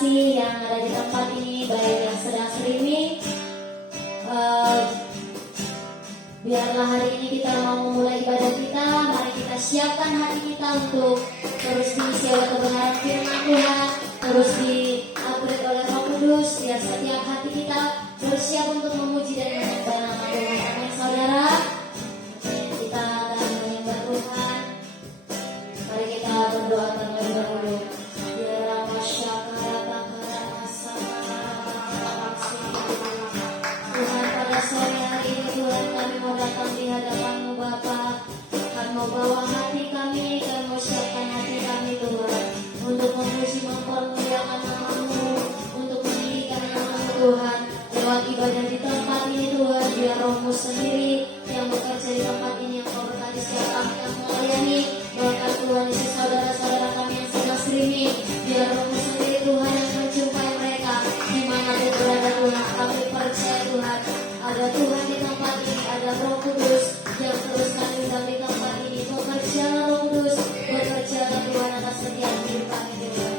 kasih yang ada di tempat ini, baik yang sedang streaming. Biarlah hari ini kita mau memulai ibadah kita. Mari kita siapkan hati kita untuk terus diisi oleh kebenaran firman Tuhan, terus di-upgrade oleh Roh Kudus. Biar setiap hati kita bersiap untuk memuji dan menyembah nama Tuhan. Amin, saudara. Kita akan menyembah Tuhan. Mari kita berdoa terlebih dahulu. Tuhan, pada sore hari ini Tuhan, kami mau datang di hadapan-Mu Bapa. Kami mau bawa hati kami, kami mau siapkan hati kami Tuhan, untuk memuji mempermuliakan nama-Mu, untuk meninggikan nama-Mu Tuhan. Lewat ibadah di tempat ini Tuhan, biar Roh-Mu sendiri yang bekerja di tempat ini, yang mau berkati setiap kami yang melayani. Bahkan Tuhan isi saudara-saudara kami yang sedang streaming, biar Roh-Mu sendiri Tuhan yang menjumpai mereka dimana dia berada Tuhan. Kami percaya Tuhan, ada Tuhan di tempat ini, ada Roh Kudus yang terus kami undang di tempat ini. Bekerja Roh Kudus, bekerja Tuhan atas setiap hidup kami Tuhan.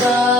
Love.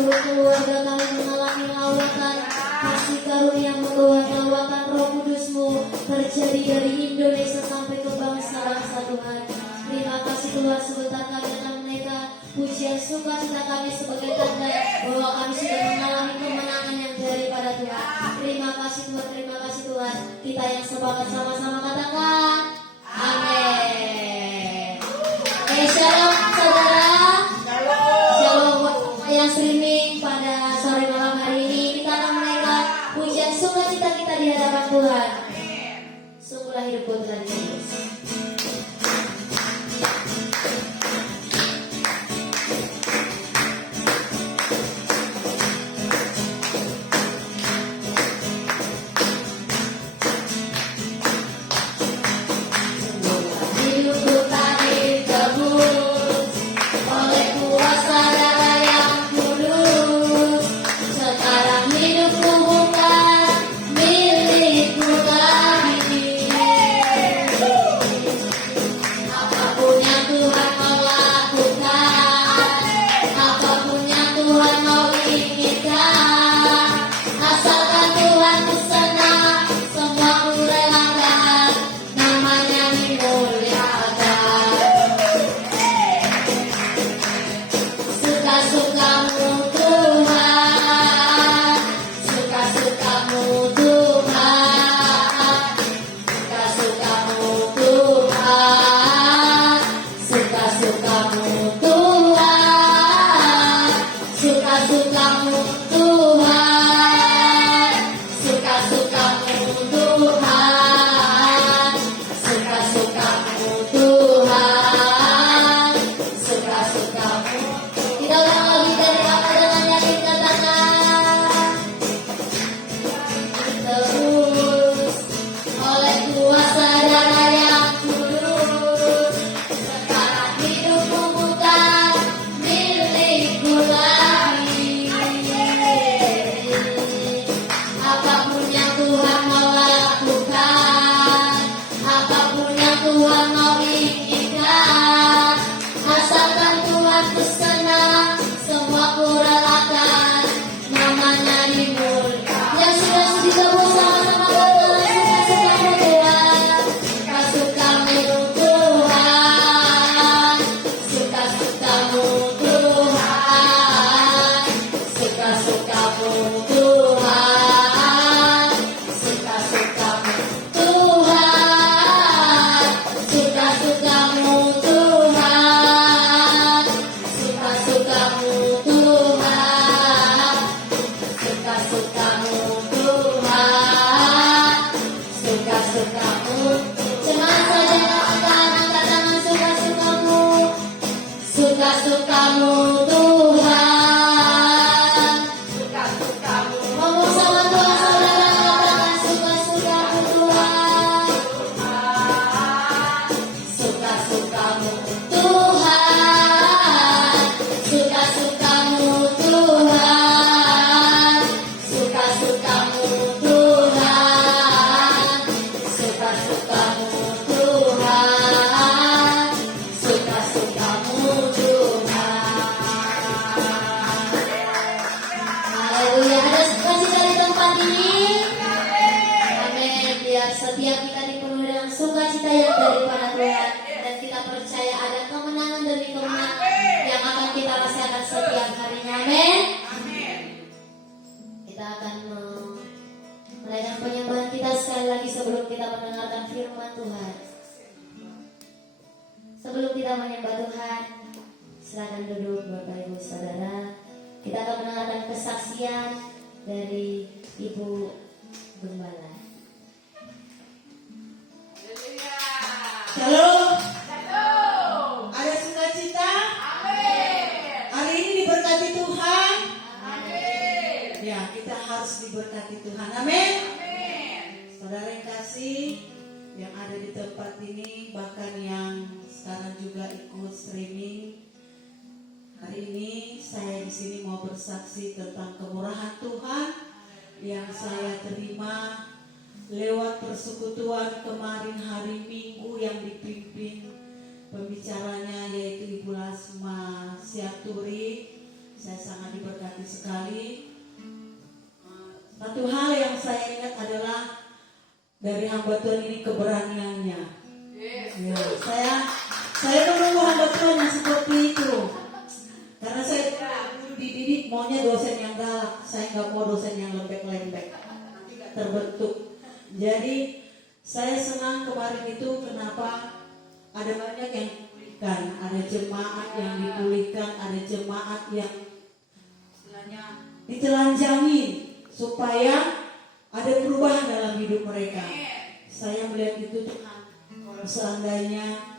seluruh keluarga kami mengalami lawatan kasih karunia-Mu Tuhan, lawatan Roh Kudus-Mu terjadi dari Indonesia sampai ke bangsa-bangsa Tuhan. Terima kasih Tuhan, sebentar kami akan menaikkan pujian sukacita kami sebagai tanda bahwa kami sudah mengalami kemenangan yang daripada Tuhan. Terima kasih Tuhan, terima kasih Tuhan. Kita yang sepakat sama-sama katakan amin. Shalom saudara. Shalom buat yang streaming pada sore malam hari ini. Kita akan menaikkan pujian sukacita kita di hadapan Tuhan. Sungguhlah hidupku Tuhan Yesus. Hidupku tak ditebus oleh kuasa darah yang kudus. Sekarang hidupku bukan milikku lagi. Apapun yang Tuhan mau lakukan, apapun yang Tuhan mau inginkan, asalkan Tuhan ku senang, semua ku relakan, namanya dimuliakan. Suka-sukamu Tuhan, suka-sukamu Tuhan, suka-sukamu Tuhan, suka-sukamu Tuhan, suka-sukamu Tuhan, suka-sukamu Tuhan, suka-sukamu Tuhan, suka-sukamu. Kita ulang lagi dari awal dengan nyanyi katakan terus oleh kuasa darah yang kudus. Sekarang hidupku bukan milikku lagi. Apapun yang Tuhan mau lakukan, apapun yang Tuhan mau inginkan, asalkan Tuhan ku senang, semua ku relakan, namanya dimuliakan. Yang sudah digabung sama-sama katakan suka-sukamu Tuhan, suka-sukamu Tuhan, suka-sukamu Tuhan, suka-sukamu Tuhan, suka-sukamu Tuhan, suka-sukamu Tuhan, suka-sukamu Tuhan, suka-sukamu. Jangan saja katakan, angkat tangan, suka-sukamu, suka-sukamu Tuhan, suka-sukamu. Ngomong sama Tuhan saudara, katakan suka-sukamu Tuhan, suka-sukamu Tuhan, suka-sukamu Tuhan, suka-sukamu Tuhan, suka-sukamu Tuhan, suka-sukamu Tuhan. Haleluya. Ada sukacita di tempat ini. Amin. Biar setiap kita dipenuhi dengan sukacita yang daripada Tuhan, dan kita percaya ada kemenangan demi kemenangan yang akan kita rasakan setiap harinya. Amin. Kita akan menaikkan penyembahan kita sekali lagi sebelum kita mendengarkan firman Tuhan. Sebelum kita menyembah Tuhan, silakan duduk Bapak Ibu Saudara. Kita akan mendengarkan kesaksian dari Ibu Gembala. Shalom. Ada sukacita? Hari ini diberkati Tuhan. Ya, kita harus diberkati Tuhan. Amin. Saudara yang kasih, yang ada di tempat ini, bahkan yang sekarang juga ikut streaming. Hari ini saya di sini mau bersaksi tentang kemurahan Tuhan yang saya terima lewat persekutuan kemarin hari Minggu yang dipimpin pembicaranya yaitu Ibu Lasma Siaturi. Saya sangat diberkati sekali. Satu hal yang saya ingat adalah dari hamba Tuhan ini keberaniannya. Ya, saya menunggu hamba Tuhan yang seperti itu. Karena saya dulu dididik maunya dosen yang galak, saya nggak mau dosen yang lembek-lembek, nanti nggak terbentuk. Jadi saya senang kemarin itu kenapa ada banyak yang dipulihkan, ada jemaat yang dipulihkan, ada jemaat yang istilahnya ditelanjangi supaya ada perubahan dalam hidup mereka. Saya melihat itu Tuhan, kalau seandainya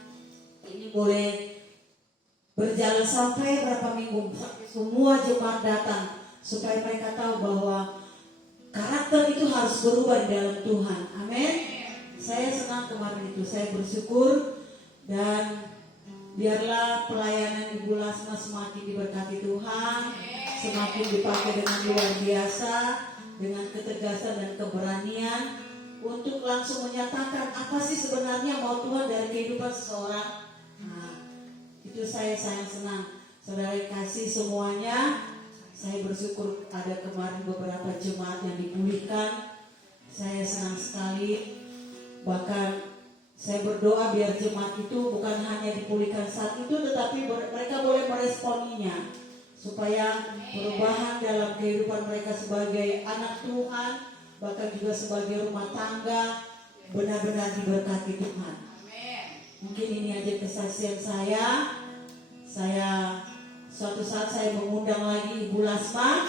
ini boleh berjalan sampai berapa minggu, sampai semua jemaat datang, supaya mereka tahu bahwa karakter itu harus berubah di dalam Tuhan. Amin. Saya senang kemarin itu, saya bersyukur, dan biarlah pelayanan Ibu Lasma semakin diberkati Tuhan, semakin dipakai dengan luar biasa, dengan ketegasan dan keberanian untuk langsung menyatakan apa sih sebenarnya mau Tuhan dari kehidupan seseorang. Nah, itu saya sangat senang. Saudara kasih semuanya, saya bersyukur ada kemarin beberapa jemaat yang dipulihkan. Saya senang sekali. Bahkan saya berdoa biar jemaat itu bukan hanya dipulihkan saat itu, tetapi mereka boleh meresponinya, supaya perubahan dalam kehidupan mereka sebagai anak Tuhan, bahkan juga sebagai rumah tangga, benar-benar diberkati Tuhan. Mungkin ini aja kesaksian saya. Suatu saat saya mengundang lagi Ibu Lasma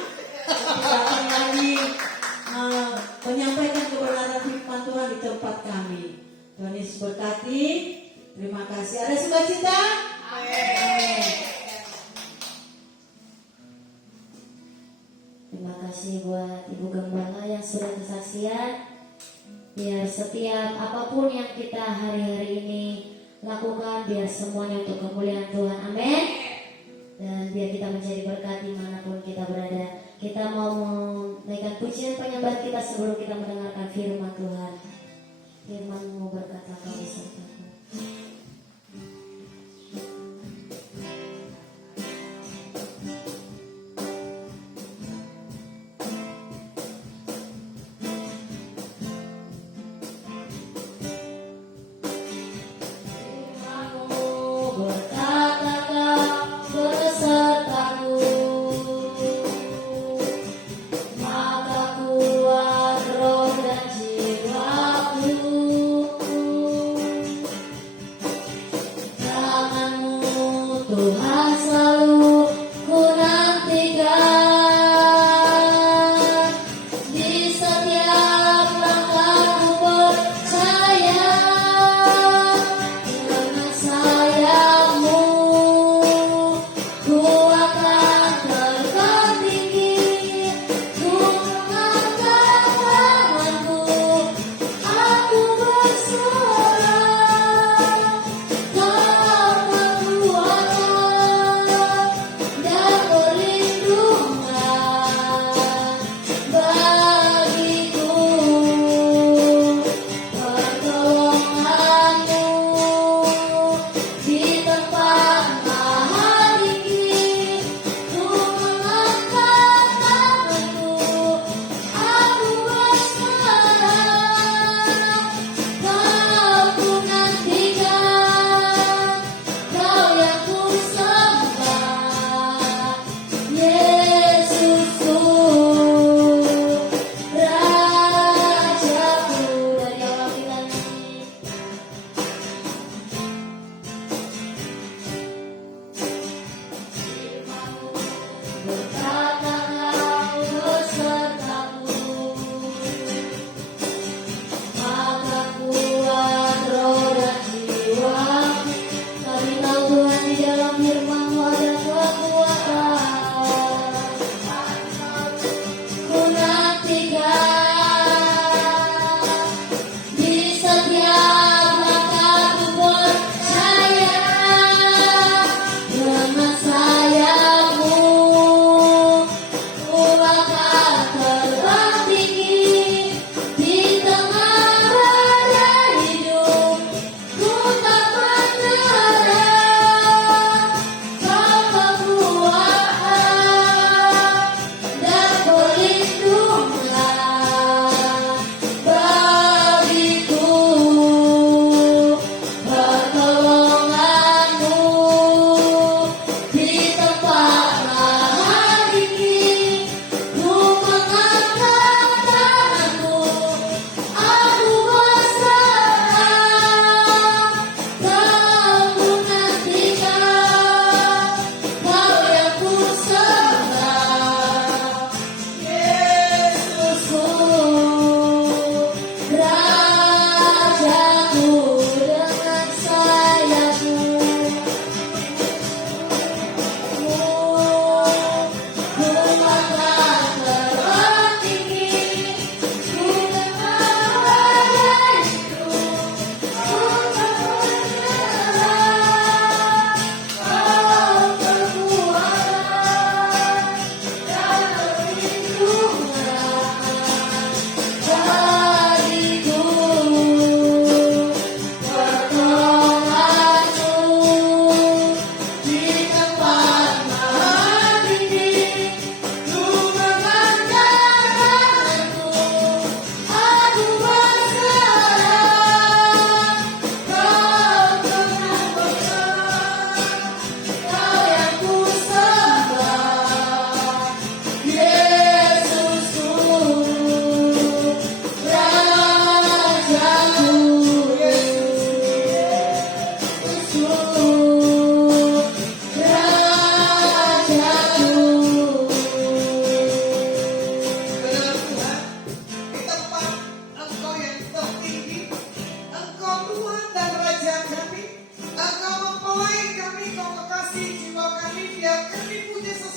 untuk datang lagi menyampaikan kebenaran firman Tuhan di tempat kami. Tuhan Yesus berkati. Terima kasih. Ada sukacita? Amin. Terima kasih buat Ibu Gembala yang sudah kesaksian. Biar setiap apapun yang kita hari-hari ini lakukan, biar semuanya untuk kemuliaan Tuhan. Amin. Dan biar kita menjadi berkat dimanapun kita berada. Kita mau menaikkan pujian penyembahan kita sebelum kita mendengarkan firman Tuhan. Firman-Mu berkata kami sertaku.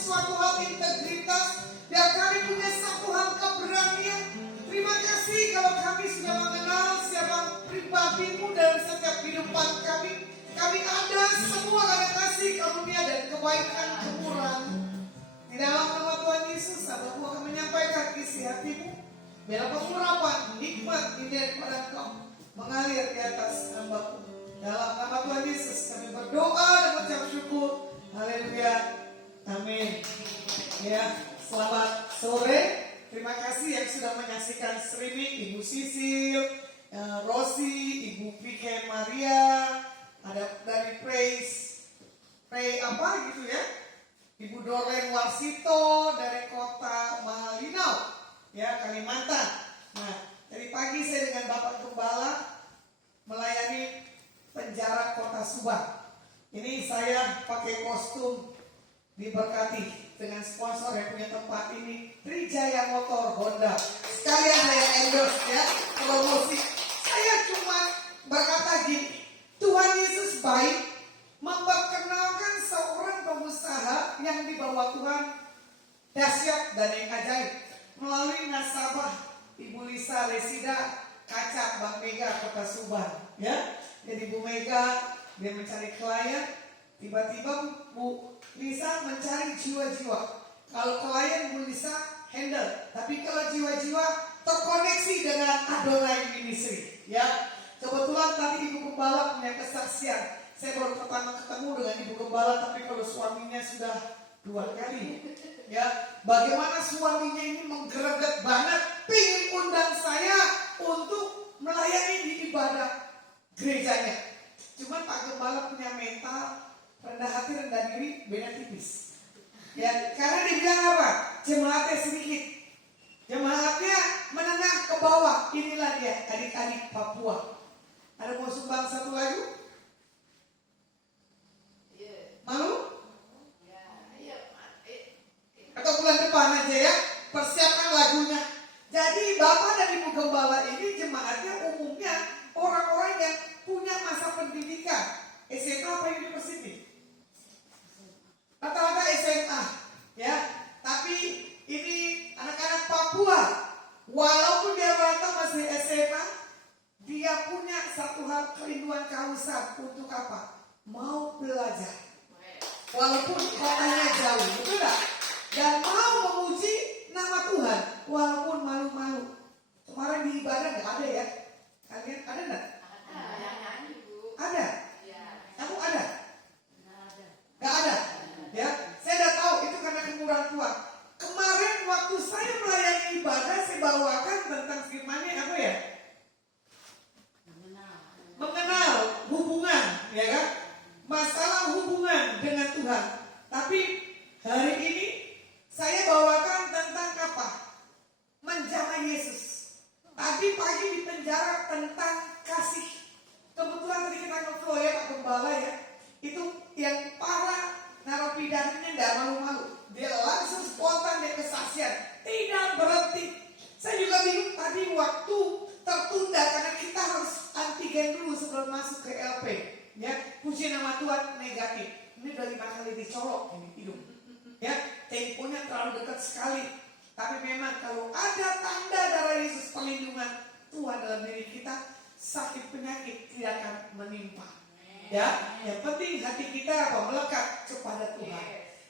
suatu hal integritas, biar kami punya satu hal keberanian. Terima kasih kalau kami sudah mengenal siapa pribadimu dalam setiap kehidupan kami. Kami ada semua karena kasih karunia dan kebaikan kemurahan. Di dalam nama Tuhan Yesus, Aku akan menyampaikan isi hatimu. Biar pengurapan, nikmat ini daripada Engkau mengalir di atas hamba-Mu. Dalam nama Tuhan Yesus kami berdoa dan mengucap syukur. Haleluya. Amin. Ya, selamat sore. Terima kasih yang sudah menyaksikan streaming. Ibu Sisil, Rosi, Ibu Pike Maria, ada dari Pray apa gitu ya. Ibu Dorlen Warsito dari kota Malinau, ya Kalimantan. Nah, dari pagi saya dengan Bapak Gembala melayani penjara kota Subang. Ini saya pakai kostum diberkati dengan sponsor yang punya tempat ini, Trijaya Motor Honda. Sekalian saya endorse ya, promosi. Saya cuma berkata gini, Tuhan Yesus baik, memperkenalkan seorang pengusaha yang dibawa Tuhan dahsyat dan yang ajaib melalui nasabah Ibu Lisa Resida Kaca Bang Mega Kota Subang, ya. Jadi Bu Mega dia mencari klien, tiba-tiba Bu Lisa mencari jiwa-jiwa. Kalau klien Bu Lisa handle, tapi kalau jiwa-jiwa terkoneksi dengan Adonai Ministry, ya. Kebetulan tadi Ibu Gembala punya kesaksian. Saya baru pertama ketemu dengan Ibu Gembala, tapi kalau suaminya sudah 2 kali, ya. Bagaimana suaminya ini menggereget banget, pingin undang saya untuk melayani di ibadah gerejanya. Cuman Pak Gembala punya mental rendah hati rendah diri, beda tipis. Ya, karena dia bilang apa? Jemaatnya sedikit, jemaatnya menengah ke bawah. Inilah dia adik-adik Papua. Ada mau sumbang satu lagu? Malu? Atau bulan depan aja ya, persiapkan lagunya. Jadi Bapak dan Ibu Gembala ini jemaatnya umumnya orang-orang yang punya masa pendidikan SMA apa university? Rata-rata SMA, ya. Tapi ini anak-anak Papua, walaupun dia rata masih SMA, dia punya satu hal kerinduan kehausan untuk apa? Mau belajar. Walaupun kotanya jauh, betul gak? Dan mau memuji nama Tuhan, walaupun malu-malu. Kemarin di ibadah gak ada ya? Kalian ada gak? Ada? Kamu ada? Gak ada? Ya, saya udah tahu itu karena kemurahan Tuhan. Kemarin waktu saya melayani ibadah, saya bawakan tentang firman-Nya apa ya? Mengenal hubungan, ya kan? Masalah hubungan dengan Tuhan. Tapi hari ini saya bawakan tentang apa? Menjamah Yesus. Tadi pagi di penjara tentang kasih. Kebetulan tadi kita ngobrol ya Pak Gembala ya. Itu yang para narapidana tidak malu-malu. Dia langsung spontan dia kesaksian. Tidak berhenti. Saya juga bingung tadi waktu tertunda karena kita harus antigen dulu sebelum masuk ke LP. Ya, puji nama Tuhan negatif. Ini udah 5 kali dicolok ini hidung. Ya, temponya terlalu dekat sekali. Tapi memang kalau ada tanda darah Yesus perlindungan Tuhan dalam diri kita, sakit penyakit tidak akan menimpa. Ya, yang penting hati kita apa? Melekat kepada Tuhan.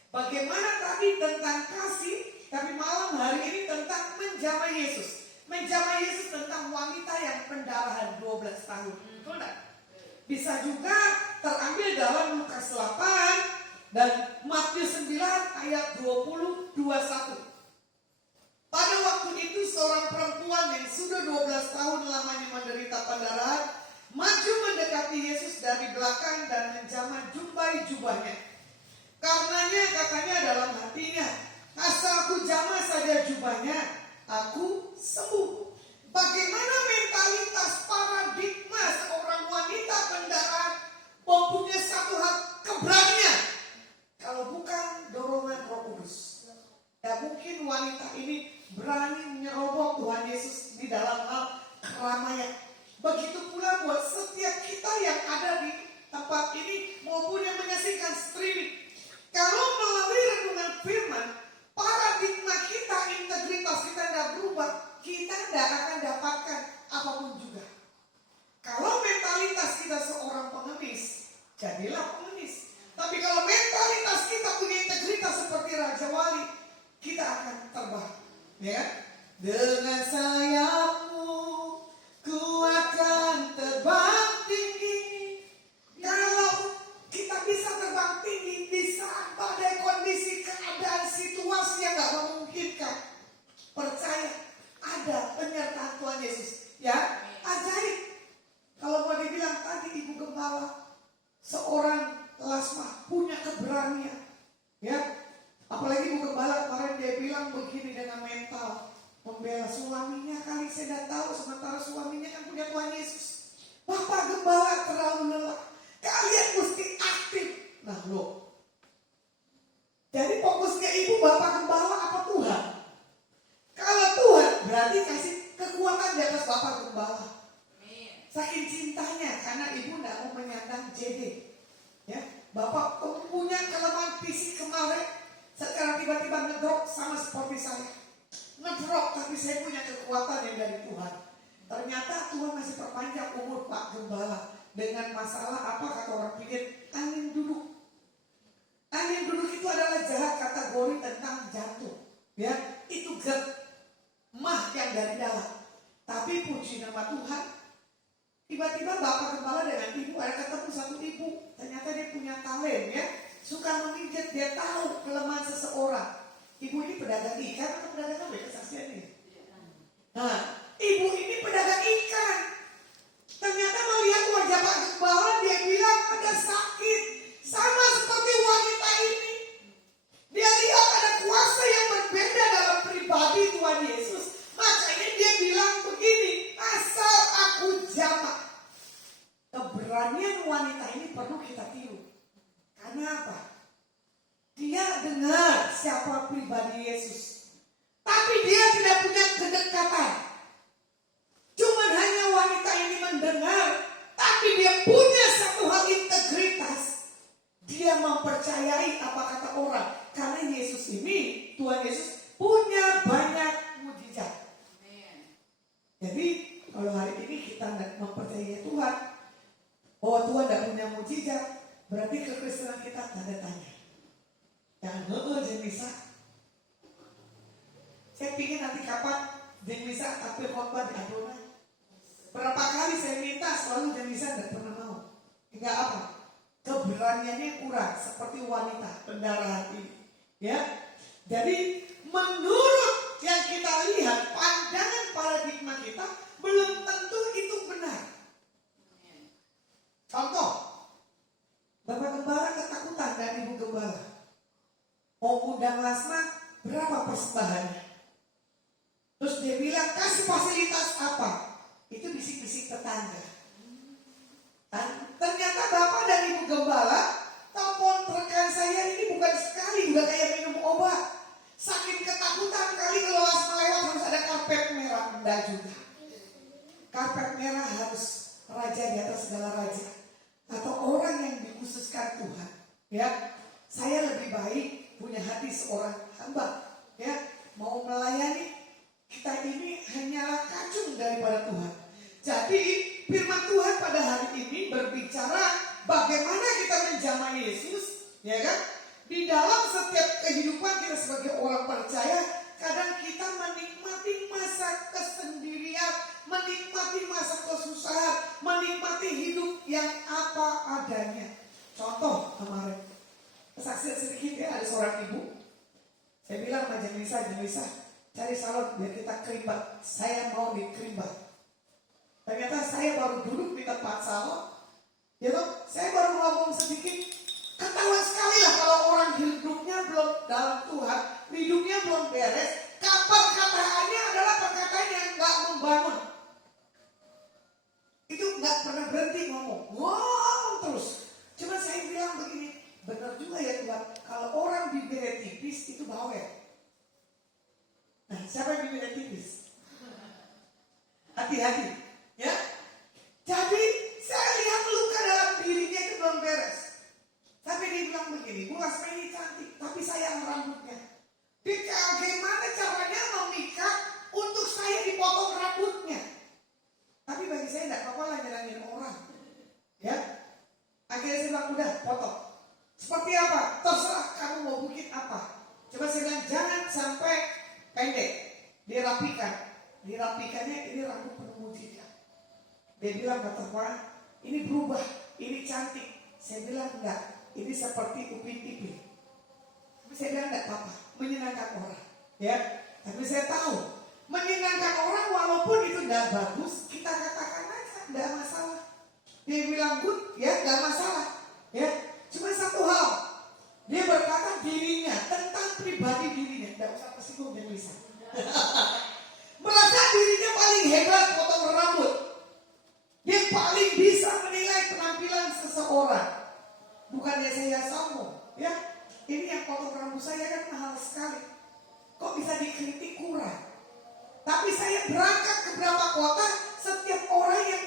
Bagaimana tadi tentang kasih, tapi malam hari ini tentang menjamah Yesus. Menjamah Yesus tentang wanita yang pendarahan 12 tahun. Betul enggak? Bisa juga terambil dalam Lukas 8 dan Matius 9 ayat 20-21. Pada waktu itu seorang perempuan yang sudah 12 tahun lamanya menderita pendarahan maju mendekati Yesus dari belakang dan menjamah jubahnya. Karenanya katanya dalam hatinya, asal aku jamah saja jubahnya, aku sembuh. Bagaimana mentalitas paradigma seorang wanita pendarahan mempunyai satu hal keberanian. Kalau bukan dorongan Roh Kudus, ya mungkin wanita ini berani menyerobot Tuhan Yesus di dalam hal keramaian. Begitu pula buat setiap kita yang ada di tempat ini maupun yang menyaksikan streaming. Kalau melalui renungan firman Ya kan? Dengan sayapmu ku akan terbang tinggi. Kalau kita bisa terbang tinggi di saat pada kondisi keadaan situasi yang gak memungkinkan, percaya ada penyertaan Tuhan Yesus. Ya, ajaib. Kalau mau dibilang tadi Ibu Gembala, seorang Lasma punya keberanian. Ya, apalagi Ibu Gembala kemarin dia bilang begini dengan mental membela suaminya, kali saya tidak tahu sementara suaminya kan punya Tuhan Yesus. Bapak Gembala terlalu lelah, kalian mesti aktif. Nah loh, jadi fokusnya Ibu Bapak Gembala apa Tuhan? Kalau Tuhan berarti kasih kekuatan di atas Bapak Gembala. Saking cintanya karena Ibu tidak mau menyandang JD. Ya, Bapak punya kelemahan fisik kemarin, secara tiba-tiba ngedrop sama seperti saya. Ngedrop tapi saya punya kekuatan yang dari Tuhan. Ternyata Tuhan masih perpanjang umur Pak Gembala dengan masalah apa kata orang pikir angin duduk. Angin duduk itu adalah jahat kategori tentang jantung. Ya, itu mah yang dari dalam. Tapi puji nama Tuhan, tiba-tiba Bapak Gembala dengan Ibu ada ketemu satu ibu. Ternyata dia punya talent ya, suka memijat, dia tahu kelemahan seseorang. Ibu ini pedagang ikan atau pedagang apa ya kesaksiannya? Nah, ibu ini pedagang ikan. Ternyata melihat wajah Pak Gembala, dia bilang ada sakit. Sama seperti wanita ini. Dia lihat ada kuasa yang berbeda dalam pribadi Tuhan Yesus. Makanya dia bilang begini, asal aku jamak. Keberanian wanita ini perlu kita tiru. Karena apa? Dia dengar siapa pribadi Yesus. Tapi dia tidak punya kedekatan. Cuman hanya wanita ini mendengar. Tapi dia punya satu hal integritas. Dia mempercayai apa kata orang. Karena Yesus ini, Tuhan Yesus punya banyak mujizat. Jadi kalau hari ini kita tidak mempercayai Tuhan, bahwa Tuhan tidak punya mujizat, berarti kekristenan kita tanda tanya. Jangan bisa. Saya pikir nanti kapan bisa tampil khotbah di Adonai. Berapa kali saya minta selalu bisa tidak pernah mau. Hingga apa? Keberaniannya kurang seperti wanita pendarahan ini. Ya, jadi menurut yang kita lihat pandangan paradigma kita belum tentu itu benar. Contoh, Bapak Gembala ketakutan dan Ibu Gembala mau undang Lasma berapa persembahannya? Terus dia bilang kasih fasilitas apa? Itu bisik-bisik tetangga. Dan ternyata Bapak dan Ibu Gembala telepon rekan saya ini bukan sekali, udah kayak minum obat. Saking ketakutan kali kalau Lasma lewat harus ada karpet merah, enggak juga. Karpet merah harus raja di atas segala raja atau orang yang dikhususkan Tuhan. Ya, saya lebih baik punya hati seorang hamba. Ya, mau melayani kita ini hanyalah kacung daripada Tuhan. Jadi firman Tuhan pada hari ini berbicara bagaimana kita menjamah Yesus, ya kan? Di dalam setiap kehidupan kita sebagai orang percaya, kadang kita menikmati masa kesendirian, menikmati masa kesusahan, menikmati hidup yang apa adanya. Contoh kemarin, kesaksian sedikit ya, ada seorang ibu. Saya bilang sama Jenisa, cari salon biar kita kerimbat. Saya mau dikerimbat. Ternyata saya baru duduk di tempat salon, ya toh, saya baru ngomong sedikit, ketahuan sekali lah kalau orang hidupnya belum dalam Tuhan, hidupnya belum beres, perkataannya adalah perkataan yang nggak membangun. Itu nggak pernah berhenti ngomong, terus. Cuma saya bilang begini, benar juga ya Tuhan, kalau orang bibirnya tipis itu bawel. Nah, siapa yang bibirnya tipis? Hati-hati. Ya, jadi saya lihat luka dalam dirinya itu belum beres. Tapi dia bilang begini, Bu Lasma ini cantik, tapi sayang rambutnya. Bagaimana caranya menikah untuk saya dipotong rambutnya? Tapi bagi saya tidak apa-apa lah nyerangin orang. Ya, akhirnya saya bilang udah potong. Seperti apa? Terserah kamu mau bikin apa. Coba saya bilang jangan sampai pendek. Dirapikannya ini rambut penuh mujizat. Dia bilang, kata Tuhan, ini berubah, ini cantik. Saya bilang enggak, ini seperti upin ipin. Tapi saya bilang enggak apa-apa, menyenangkan orang. Ya, tapi saya tahu menyenangkan orang walaupun itu enggak bagus, kita katakan aja, enggak masalah. Dia bilang good, ya enggak masalah. Ya, cuma satu hal, dia berkata dirinya tentang pribadi dirinya, enggak usah tersinggung dan lisan. Merasa dirinya paling hebat potong rambut. Dia paling bisa menilai penampilan seseorang. Bukannya saya sombong, ya. Ini yang potong rambut saya kan mahal sekali. Kok bisa dikritik kurang? Tapi saya berangkat ke beberapa kota, setiap orang yang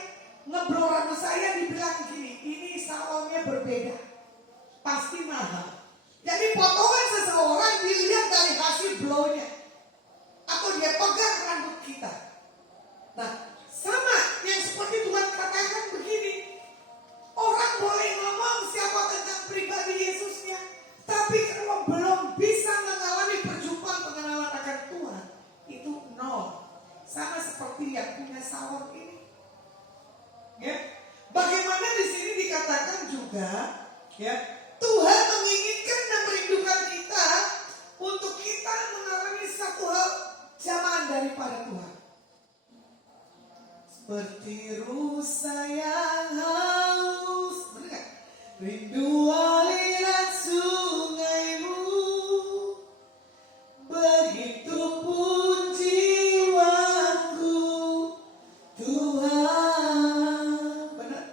ngeblor rambut saya dibilang gini, ini salonnya berbeda, pasti mahal. Jadi potongan seseorang dilihat dari hasil blownya, atau dia pegang rambut kita. Nah, sama yang seperti Tuhan katakan begini, orang boleh ngomong siapa tentang pribadi Yesusnya, tapi kalau belum bisa mengalami perjumpaan pengenalan akan Tuhan, itu nol. Sama seperti yang punya salon ini. Ya, bagaimana di sini dikatakan juga, ya, Tuhan menginginkan dan merindukan kita untuk kita mengalami satu hal zaman daripada Tuhan. Seperti rusa yang haus, benar gak? Rindu aliran sungaimu, begitupun jiwaku, Tuhan. Benar?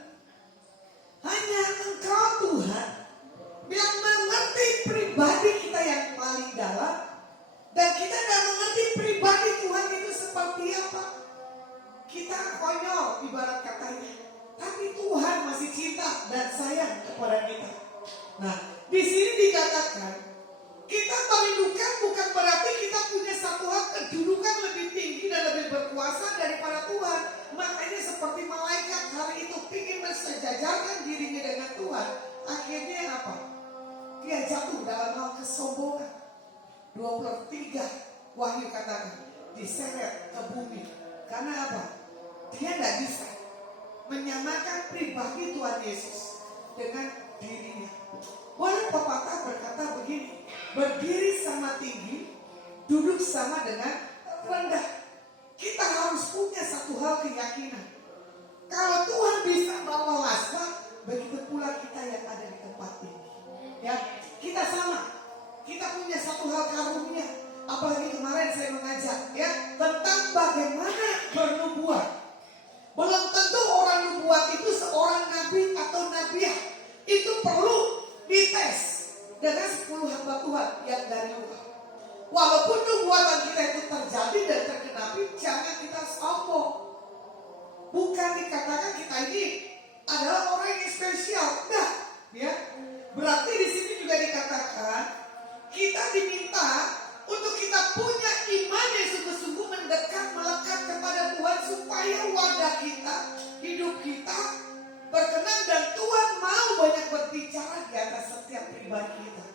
Hanya Engkau Tuhan yang mengerti pribadi kita yang paling dalam, dan kita tidak mengerti pribadi Tuhan itu seperti apa. Kita konyol ibarat katanya, tapi Tuhan masih cinta dan sayang kepada kita. Nah, di sini dikatakan kita merindukan bukan berarti kita punya satu hal kedudukan lebih tinggi dan lebih berkuasa daripada Tuhan. Makanya seperti malaikat hari itu ingin mensejajarkan dirinya dengan Tuhan. Akhirnya apa? Dia jatuh dalam hal kesombongan. 23 Wahyu katakan diseret ke bumi. Karena apa? Dia tidak bisa menyamakan pribadi Tuhan Yesus dengan dirinya. Boleh pepatah berkata begini, berdiri sama tinggi, duduk sama dengan rendah. Kita harus punya satu hal keyakinan. Kalau Tuhan bisa bawa Lazarus, begitu pula kita yang ada di tempat ini. Ya, kita sama. Kita punya satu hal karunia. Apalagi kemarin saya mengajak ya tentang bagaimana bernubuat. Belum tentu orang nubuat itu seorang nabi atau nabiah. Itu perlu dites dengan 10 hamba Tuhan yang dari luar. Walaupun nubuatan kita itu terjadi dan tergenapi, jangan kita sombong. Bukan dikatakan kita ini adalah orang yang spesial. Nah, ya. Berarti di sini juga dikatakan kita diminta untuk kita punya iman yang sungguh-sungguh mendekat, melekat kepada Tuhan supaya wadah kita, hidup kita berkenan dan Tuhan mau banyak berbicara di atas setiap pribadi kita.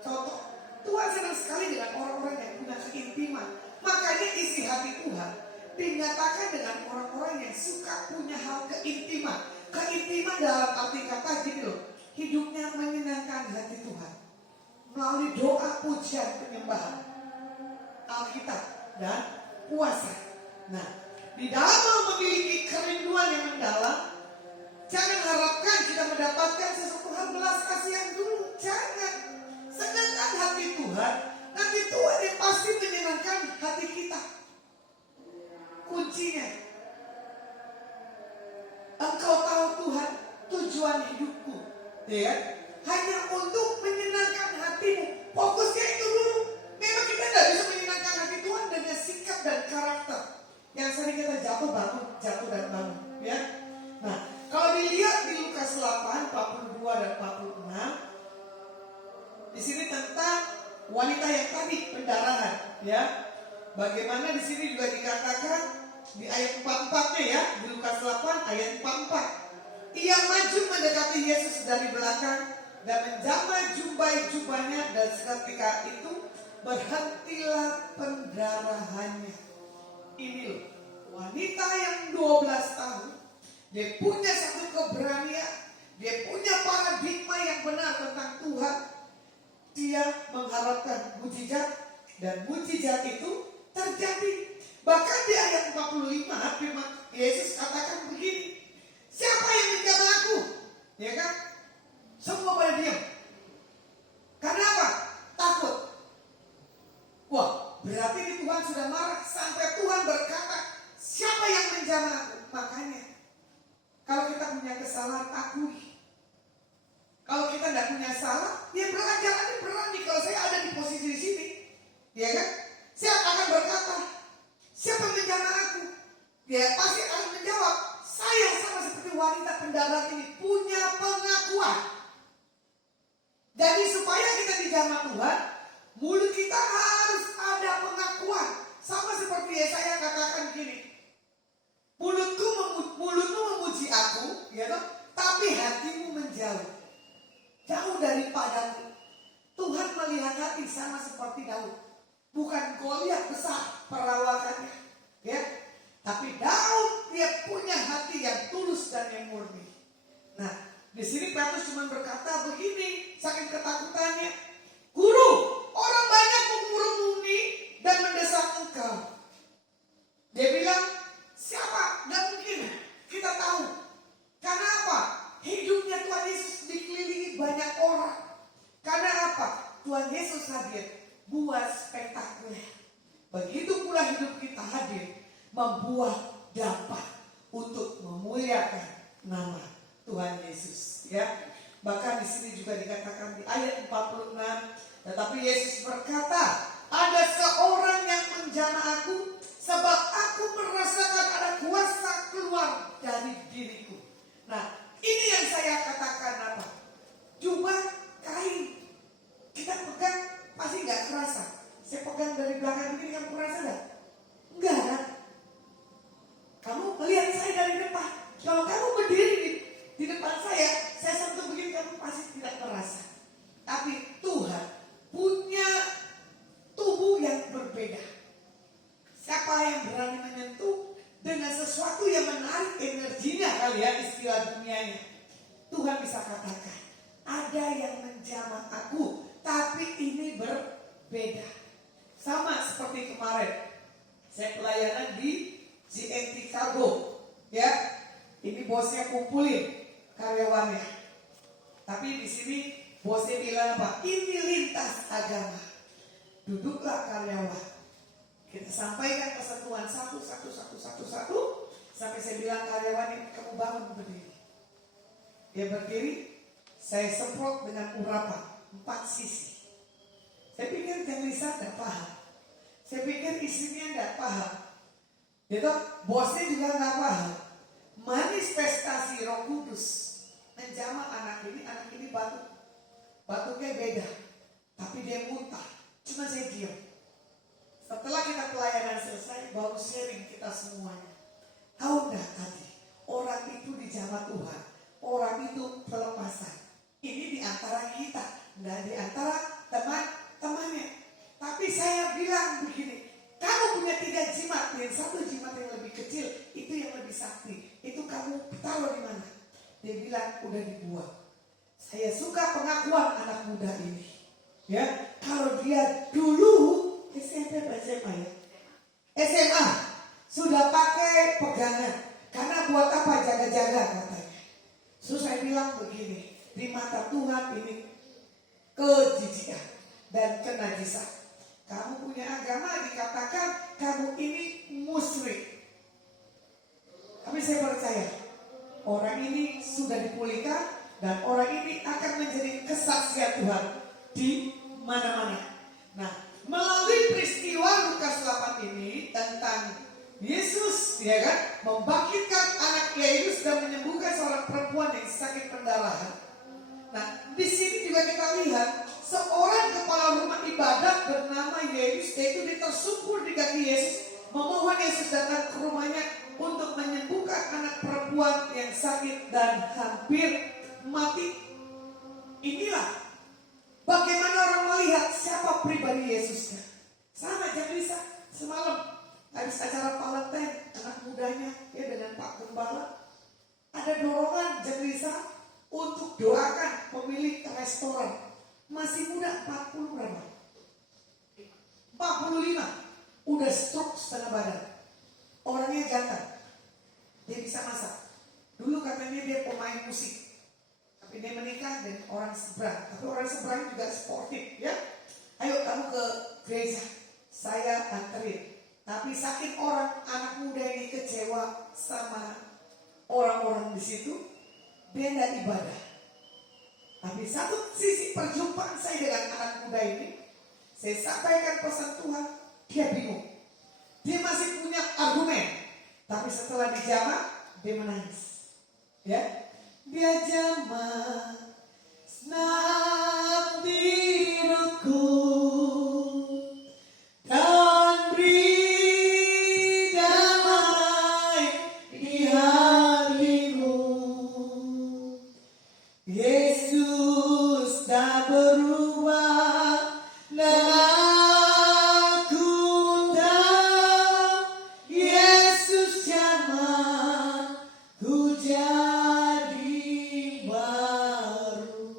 Contoh, Tuhan senang sekali dengan orang-orang yang punya keintiman. Makanya isi hati Tuhan dinyatakan dengan orang-orang yang suka punya hal keintiman. Keintiman dalam arti kata gini loh, hidupnya menyenangkan hati Tuhan melalui doa, pujian, penyembahan, Alkitab dan puasa. Nah, di dalam memiliki kerinduan yang mendalam, jangan harapkan kita mendapatkan sesuatu hal belas kasihan dulu. Jangan. Senangkan hati Tuhan. Nanti Tuhan yang pasti menyenangkan hati kita. Kuncinya, Engkau tahu Tuhan tujuan hidupku, ya, hanya untuk menyenangkan hatimu. Fokusnya itu dulu. Memang kita tidak bisa menyenangkan hati Tuhan dengan sikap dan karakter yang sering kita jatuh dan bangun, ya. Nah, kalau dilihat di Lukas 8, 42 dan 46, di sini tentang wanita yang tadi pendarahan, ya. Bagaimana di sini juga dikatakan di ayat 44-nya ya, di Lukas 8 ayat 44. Ia maju mendekati Yesus dari belakang dan menjamah jubahnya dan seketika itu berhentilah pendarahannya. ini loh, wanita yang 12 tahun, dia punya satu keberanian, dia punya paradigma yang benar tentang Tuhan. Dia mengharapkan mujizat, dan mujizat itu terjadi. Bahkan di ayat 45 firman Yesus katakan begini, siapa yang menjamah aku? Ya kan? Semua pada diam. Karena apa? Takut. Wah, berarti ini Tuhan sudah marah sampai Tuhan berkata, siapa yang menjamah aku? Makanya kalau kita punya kesalahan, akui. Kalau kita tidak punya salah, ya berani. Kalau saya ada di posisi di sini, ya kan? Saya akan berkata, siapa yang menjamah aku? Dia pasti akan menjawab, saya sama seperti wanita pendarat ini punya pengakuan. Jadi supaya kita dijamah Tuhan, mulut kita harus ada pengakuan. Sama seperti Yesaya katakan gini, mulutmu memuji aku, ya toh, tapi hatimu menjauh. Jauh daripadaku. Tuhan melihat hati sama seperti Daud. Bukan Goliat besar perawakannya, ya. Tapi Daud dia punya hati yang tulus dan yang murni. Nah, di sini Petrus cuma berkata begini, saking ketakutannya, Guru, orang banyak mengerumuni dan mendesak engkau. Dia bilang, siapa? Gak mungkin. Kita tahu. Karena apa? Hidupnya Tuhan Yesus dikelilingi banyak orang. Karena apa? Tuhan Yesus hadir buat spektakuler. Begitu pula hidup kita hadir membuat dampak untuk memuliakan nama Tuhan Yesus. Ya, bahkan di sini juga dikatakan di ayat 46, tetapi Yesus berkata, ada seorang yang menjamah aku, sebab aku merasakan ada kuasa keluar dari diriku. Nah, ini yang saya katakan apa? Cuma kain kita pegang pasti nggak kerasa. Saya pegang dari belakang begini, kamu kerasa nggak? Enggak kan? Kamu melihat saya dari depan. Kalau kamu berdiri di depan saya sentuh begini, kamu pasti tidak merasa. Tapi Tuhan punya tubuh yang berbeda. Siapa yang berani menyentuh dengan sesuatu yang menarik energinya kali ya, istilah dunianya, Tuhan bisa katakan, ada yang menjamah aku, tapi ini berbeda. Sama seperti kemarin, saya pelayanan di GNT Cargo, ya. Ini bosnya kumpulin karyawannya. Tapi di sini bosnya bilang apa? Ini lintas agama. Duduklah karyawan. Kita sampaikan pesan Tuhan satu. Sampai saya bilang karyawan ini, kamu bangun berdiri. Dia berdiri, saya semprot dengan urapan 4 sisi. Saya pikir Janlisa tidak paham. Saya pikir istrinya tidak paham. Gitu, bosnya juga nggak paham. Manifestasi Roh Kudus menjamah anak ini batuk. Batuknya beda, tapi dia muntah. Cuma saya diam. Setelah kita pelayanan selesai, baru sharing kita semuanya. Tahu nggak tadi, orang itu dijamah Tuhan, orang itu pelepasan. Ini di antara kita, nggak di antara teman-temannya. Tapi saya bilang begini, kamu punya 3 jimat, yang 1 jimat yang lebih kecil, itu yang lebih sakti. Itu kamu taruh di mana? Dia bilang udah dibuang. Saya suka pengakuan anak muda ini. Ya, kalau dia dulu SMP atau SMA ya? SMA sudah pakai pegangan. Karena buat apa jaga-jaga katanya. Terus saya bilang begini, di mata Tuhan ini kejijikan dan kenajisan. Kamu punya agama dikatakan kamu ini musyrik. Tapi saya percaya orang ini sudah dipulihkan dan orang ini akan menjadi kesaksian Tuhan di mana-mana. Nah, melalui peristiwa Lukas 8 ini tentang Yesus, ya kan, membangkitkan anak Yairus dan menyembuhkan seorang perempuan yang sakit pendarahan. Nah, di sini juga kita lihat seorang kepala rumah ibadat bernama Yairus, yaitu dia tersungkur di kaki Yesus, memohon Yesus datang ke rumahnya untuk menyembuhkan anak perempuan yang sakit dan hampir mati. Inilah bagaimana orang melihat siapa pribadi Yesusnya. Sama Janlisa semalam habis acara udah stroke setengah badan. Orangnya ganteng. Dia bisa masak. Dulu katanya dia pemain musik. Tapi dia menikah dengan orang seberang. Tapi orang seberang juga sportif ya. Ayo kamu ke gereja, saya anterin. Tapi saking orang anak muda ini kecewa sama orang-orang di situ, dia tidak ibadah. Tapi satu sisi perjumpaan saya dengan anak muda ini, saya sampaikan pesan Tuhan, dia bingung. Dia masih punya argumen, tapi setelah dijamah, dia menangis. Ya, dia jamah, senang hidupku, dan beri damai di hatimu. Yesus tak berubah dan aku tahu Yesus jamah ku jadi baru.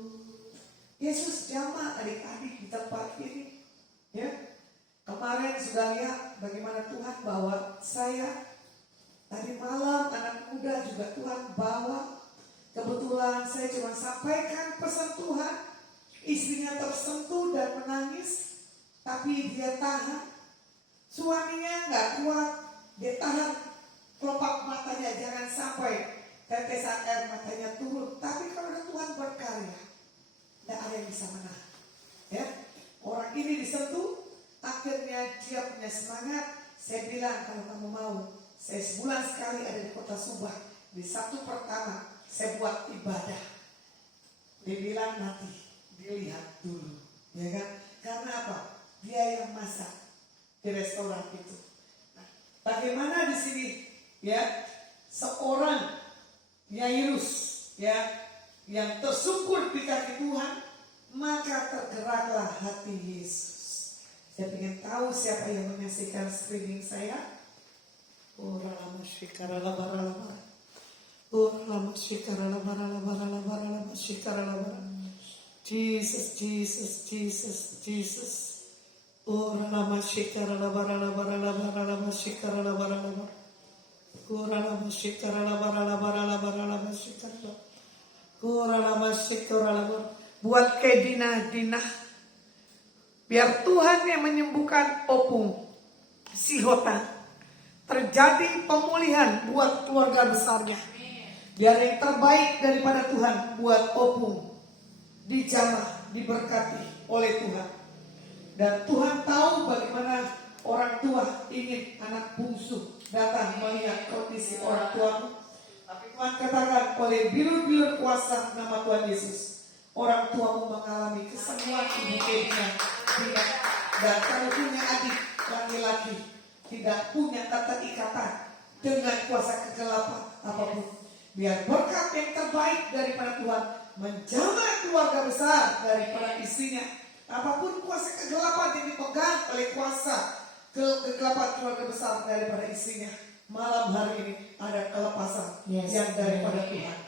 Yesus jamah adik-adik di tempat ini ya. Kemarin sudah lihat bagaimana Tuhan bawa saya. Tadi malam anak muda juga Tuhan bawa. Kebetulan saya cuma sampaikan pesan Tuhan. Istrinya tersentuh dan menangis, tapi dia tahan. Suaminya nggak kuat, dia tahan kelopak matanya, jangan sampai tetesan air matanya turun. Tapi kalau Tuhan berkarya, tidak ada yang bisa menahan. Ya, orang ini disentuh, akhirnya dia punya semangat. Saya bilang kalau kamu mau, saya sebulan sekali ada di kota Subang. Di Sabtu pertama saya buat ibadah. Dia bilang nanti dilihat dulu, ya kan? Karena apa? Dia yang masak di restoran itu. Nah, bagaimana di sini, ya, seorang Yairus, ya, yang tersungkur di kaki Tuhan, maka tergeraklah hati Yesus. Saya ingin tahu siapa yang menyaksikan streaming saya. Oh, lama syikara lama. Oh, lama syikara lama. Jesus. Oh, lama syikara lama. Oh, lama syikara lama. Buat kayak Dina. Biar Tuhan yang menyembuhkan Opung Sihota. Terjadi pemulihan buat keluarga besarnya. Biar yang terbaik daripada Tuhan buat Opung dijamah, diberkati oleh Tuhan. Dan Tuhan tahu bagaimana orang tua ingin anak bungsu datang melihat kondisi orang tuamu. Tapi Tuhan katakan oleh bilur-bilur kuasa nama Tuhan Yesus, orang tuamu mengalami kesembuhan ibu Edina. Dan kalau punya adik laki-laki tidak punya kata ikatan dengan kuasa kegelapan apapun. Biar berkat yang terbaik daripada Tuhan menjamah keluarga besar daripada istrinya. Apapun kuasa kegelapan yang dipegang oleh kuasa kegelapan keluarga besar daripada istrinya. Malam hari ini ada kelepasan yang daripada Tuhan.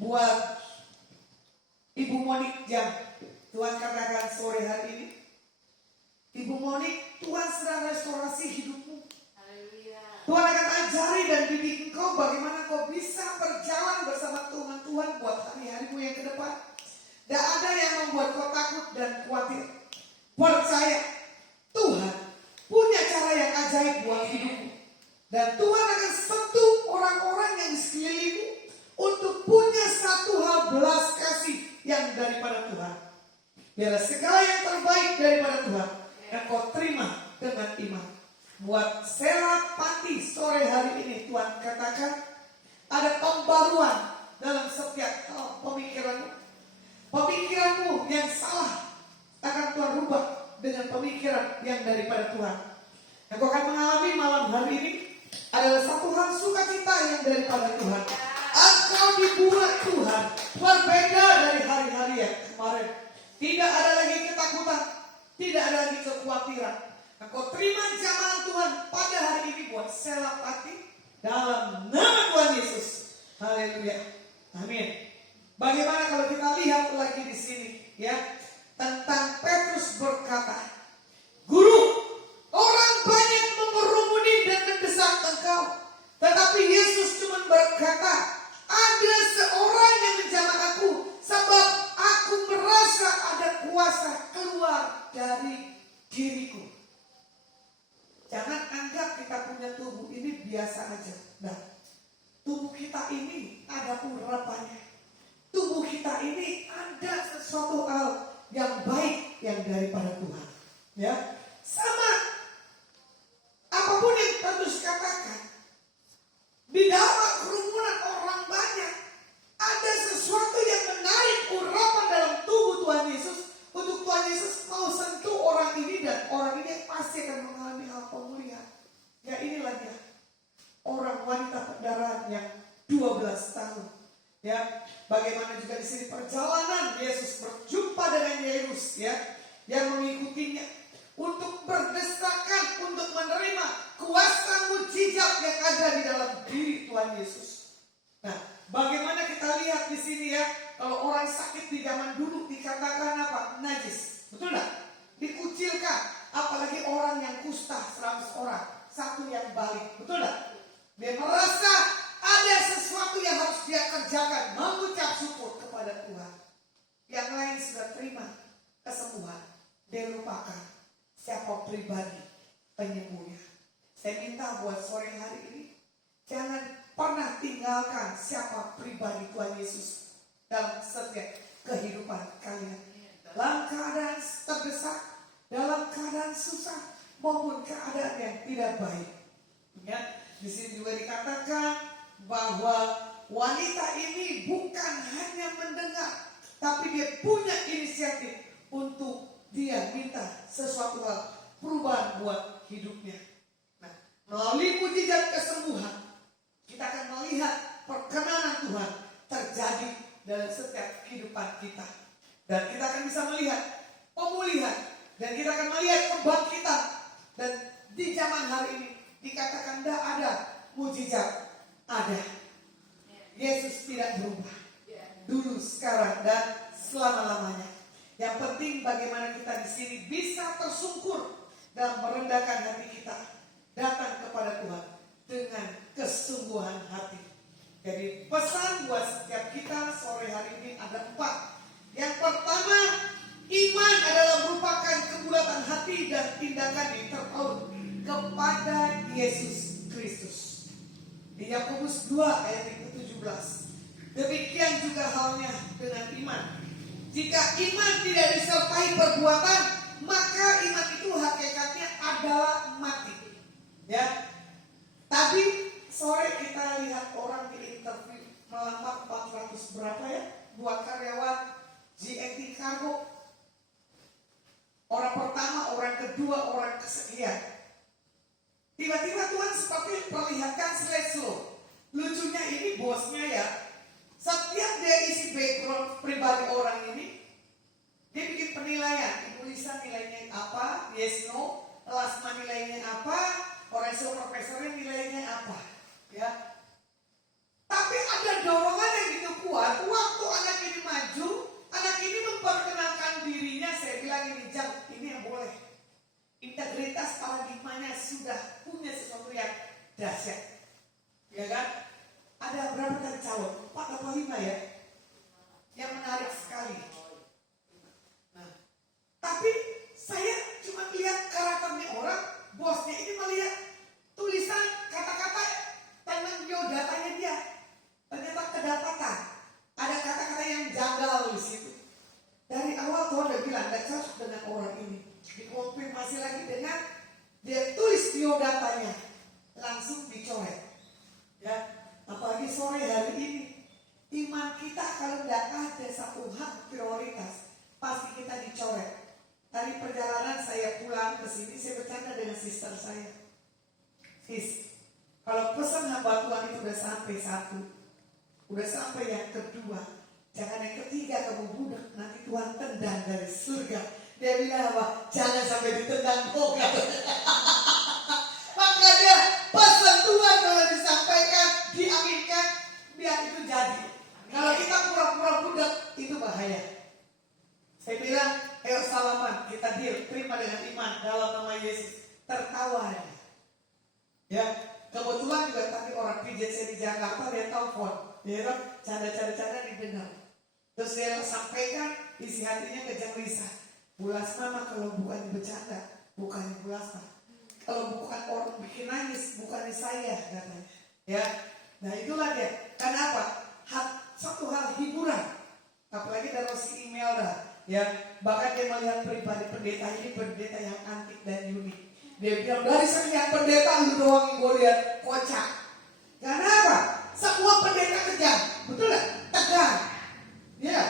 Buat Ibu Monik yang Tuhan katakan sore hari ini, Ibu Monik, Tuhan sedang restorasi hidupmu. Tuhan akan ajari dan didik engkau bagaimana kau bisa berjalan bersama Tuhan buat hari-harimu yang ke depan. Tidak ada yang membuat kau takut dan khawatir. Percaya, Tuhan punya cara yang ajaib buat hidupmu. Dan Tuhan akan sentuh orang-orang yang di sekelilingmu untuk punya satu hal belas kasih yang daripada Tuhan. Biar segala yang terbaik daripada Tuhan yang kau terima dengan iman. Buat Sela Pati sore hari ini Tuhan katakan ada pembaruan dalam setiap pemikiranmu. Pemikiranmu yang salah akan Tuhan rubah dengan pemikiran yang daripada Tuhan. Yang kau akan mengalami malam hari ini adalah satu hal sukacita yang daripada Tuhan. Engkau dibuat Tuhan berbeda dari hari-hari yang kemarin. Tidak ada lagi ketakutan, tidak ada lagi kekhawatiran. Engkau terima jamahan Tuhan pada hari ini buat Sela Pati dalam nama Tuhan Yesus. Haleluya. Amin. Bagaimana kalau kita lihat lagi di sini, ya, tentang Petrus berkata, Guru, orang banyak urapannya. Tubuh kita ini ada sesuatu hal yang baik yang daripada Tuhan. Ya, sama apapun yang Paulus katakan, di dalam kerumunan orang banyak ada sesuatu yang menarik urapan dalam tubuh Tuhan Yesus. Untuk Tuhan Yesus mau sentuh orang ini dan orang ini pasti akan mengalami hal pemulihan. Ya, inilah dia, orang wanita pendarahan yang 12 tahun. Ya, bagaimana juga di sini perjalanan Yesus berjumpa dengan Yairus, ya, yang mengikutinya untuk berdesakan untuk menerima kuasa mujizat yang ada di dalam diri Tuhan Yesus. Nah, bagaimana kita lihat di sini ya, kalau orang sakit di zaman dulu dikatakan apa? Najis, betul tak? Dikucilkan, apalagi orang yang kusta 100 orang, satu yang balik, betul tak? Dia merasa ada sesuatu yang harus dia kerjakan, mengucap syukur kepada Tuhan. Yang lain sudah terima kesembuhan, dia lupakan siapa pribadi penyembuhnya. Saya minta buat sore hari ini, jangan pernah tinggalkan siapa pribadi Tuhan Yesus dalam setiap kehidupan kalian. Dalam keadaan terdesak, dalam keadaan susah, maupun keadaan yang tidak baik. Ya, di sini juga dikatakan bahwa wanita ini bukan hanya mendengar, tapi dia punya inisiatif untuk dia minta sesuatu hal perubahan buat hidupnya. Nah, melalui mujizat kesembuhan, kita akan melihat perkenanan Tuhan terjadi dalam setiap kehidupan kita. Dan kita akan bisa melihat pemulihan, dan kita akan melihat kebangkitan. Dan di zaman hari ini dikatakan tidak ada mujizat. Ada. Yesus tidak berubah. Dulu, sekarang, dan selama-lamanya. Yang penting bagaimana kita di sini bisa tersungkur dalam merendahkan hati kita, datang kepada Tuhan dengan kesungguhan hati. Jadi pesan buat setiap kita sore hari ini ada 4. Yang pertama, iman adalah merupakan kebulatan hati dan tindakan yang terpaut kepada Yesus Kristus. Di Yakobus 2 ayat yang ke-17. Demikian juga halnya dengan iman. Jika iman tidak disertai perbuatan, maka iman itu hakikatnya adalah mati. Ya. Tadi sore kita lihat orang di interview melamar 400 berapa ya? Buat karyawan GNT Cargo. Orang pertama, orang kedua, orang kesekian. Tiba-tiba Tuhan seperti perlihatkan slide slow. Lucunya ini bosnya ya, setiap dia isi background pribadi orang ini, dia bikin penilaian. Ibu Lisa nilainya apa? Yes, no. Lasma nilainya apa? Horatio profesornya nilainya apa? Ya. Tapi ada dorongan yang gitu kuat. Waktu anak ini maju, anak ini memperkenalkan dirinya. Saya bilang ini jam, ini yang boleh. Integritas paradigmanya sudah punya sesuatu yang dahsyat, ya kan? Ada berapa kali calon? 4 atau 5 ya? Yang menarik sekali. Nah, tapi saya cuma lihat karakternya orang, bosnya ini melihat tulisan kata-kata tentang biodatanya dia. Ternyata kedapatan ada kata-kata yang janggal di situ. Dari awal Tuhan udah bilang tidak cocok dengan orang ini. Dikonfirmasi lagi dengan dia tulis biodatanya, langsung dicoret. Ya, apalagi sore hari ini, iman kita kalau tidak ada satu hak prioritas, pasti kita dicoret. Tadi perjalanan saya pulang ke sini, saya bercanda dengan sister saya. Sis, kalau pesan hamba Tuhan itu udah sampai 1, udah sampai yang kedua, jangan yang ketiga kamu budak, nanti Tuhan tendang dari surga. Dia bilang apa? Jangan sampai ditendang kok. Maka dia pesan Tuhan kalau disampaikan, diaminkan, biar itu jadi. Kalau kita pura-pura budak, itu bahaya. Saya bilang, ayo salaman, kita deal, terima dengan iman dalam nama Yesus. Tertawa aja. Ya, kebetulan juga tadi orang pijat saya di Jakarta, dia telepon, dia kan canda-canda didengar. Terus dia sampaikan isi hatinya kejam risah. Bulas mama kalau bukan bercanda, bukannya bulas mama. Kalau bukan orang bikin nangis, bukannya saya katanya. Ya, nah itulah dia. Kenapa? satu hal hiburan. Apalagi dari si Imelda, ya, bahkan dia melihat pribadi pendeta ini pendeta yang antik dan unik. Dia bilang dari sekian pendeta lu doang yang gue lihat kocak. Karena apa? Semua pendeta kejam, betul nggak? Tegang, ya,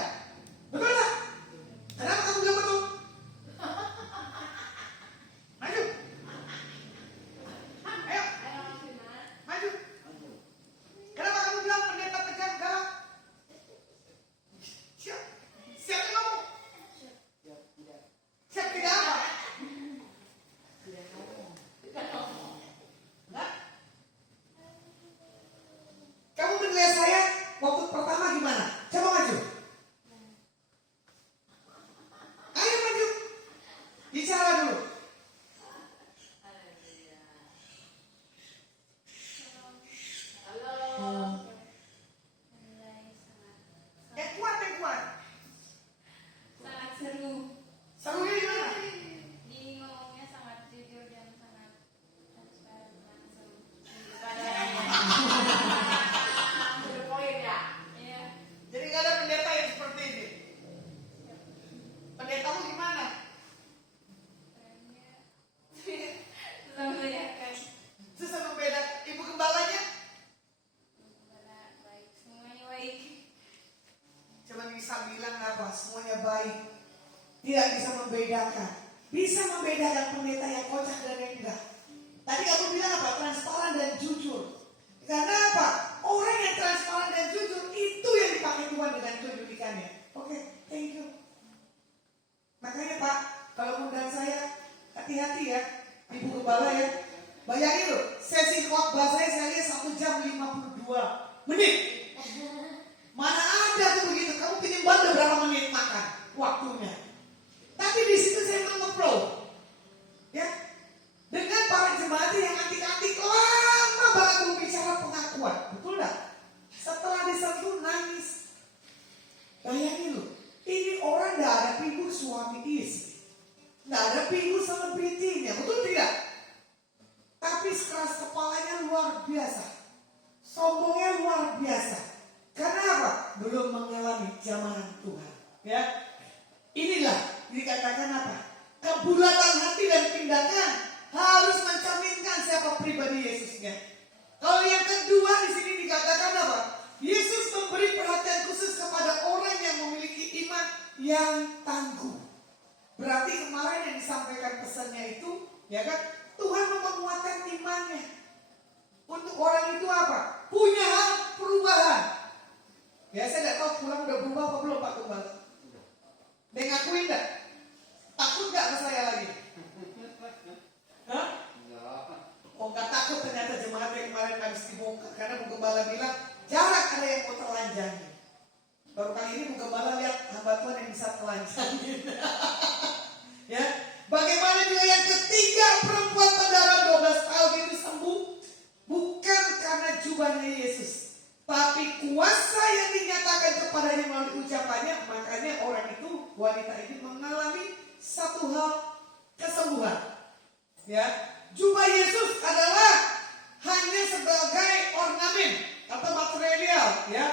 betul nggak? Kenapa kamu bilang betul? Maju, ayo, maju. Kenapa kamu bilang pendeta tegang galak? Siap, siap kamu. Siap tidak apa? Enggak? Kamu menilai saya waktu pertama gimana? Coba maju. Ayo maju. Bicara dulu. Yang kuat, yang kuat. Sangat seru. Serunya gimana? Jadi ngomongnya sangat jujur dan sangat transparan langsung. Kepada rakyat. Ada poin ya. Iya. Jadi nggak ada pendeta yang seperti ini. Pendetamu gimana? Kerennya. Susah membedakan. Susah membeda. Ibu gembalanya? Karena baik, semuanya baik. Cuma bisa bilang apa? Semuanya baik. Tidak bisa membedakan. Bisa membedakan pendeta yang kocak dan yang enggak. Tadi kamu bilang apa? Transparan dan jujur. Karena apa? Orang yang transparan dan jujur itu yang dipakai Tuhan dengan keunikannya. Oke, thank you. Makanya Pak, kalau undang saya, hati-hati ya, Ibu Gembala ya. Bayangin loh, sesi khotbah saya lihat 1 jam 52 menit. Mana ada tuh begitu, kamu tinimbang udah berapa menit makan waktunya. Tapi di situ saya mengupload, ya, dengan para jemaat yang antik-antik lama banget berbicara pengakuan, betul nggak? Setelah disentuh nangis. Bayangin loh, ini orang nggak ada figur suami istri, nggak ada figur selebritinya, betul tidak? Tapi keras kepalanya luar biasa, sombongnya luar biasa. Karena apa? Belum mengalami jamanan Tuhan. Ya, inilah dikatakan apa? Kebulatan hati dan tindakan harus mencerminkan siapa pribadi Yesusnya. Kalau yang kedua di sini dikatakan apa? Yesus memberi perhatian khusus kepada orang yang memiliki iman yang tangguh. Berarti kemarin yang disampaikan pesannya itu, ya kan? Tuhan mau menguatkan imannya. Untuk orang itu apa? Punya hal perubahan. Ya saya tidak tahu pulang udah berubah apa belum Pak Gembala. Dia ngakuin enggak? Takut enggak ke saya lagi? Hah? Oh enggak takut ternyata jemaat yang kemarin habis dibongkar. Karena Bu Gembala bilang jarang ada yang mau telanjangi. Baru kali ini Bu Gembala lihat hamba Tuhan yang bisa telanjangi. Ya, bagaimana juga yang ketiga perempuan pendarahan 12 tahun itu sembuh bukan karena jubahnya Yesus, tapi kuasa yang dinyatakan kepadanya melalui ucapannya. Makanya orang itu, wanita ini mengalami satu hal kesembuhan. Ya, jubah Yesus adalah hanya sebagai ornamen atau material. Ya,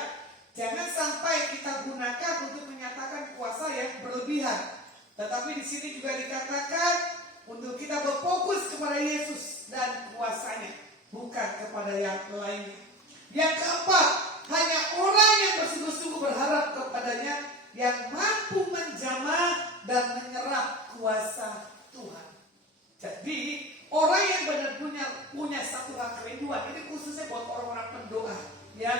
jangan sampai kita gunakan untuk menyatakan kuasa yang berlebihan. Tetapi di sini juga dikatakan untuk kita berfokus kepada Yesus dan kuasanya, bukan kepada yang lainnya. Yang keempat, hanya orang yang bersungguh-sungguh berharap kepadanya yang mampu menjamah dan menyerap kuasa Tuhan. Jadi orang yang benar punya satu hal kerinduan, ini khususnya buat orang-orang pendoa, ya,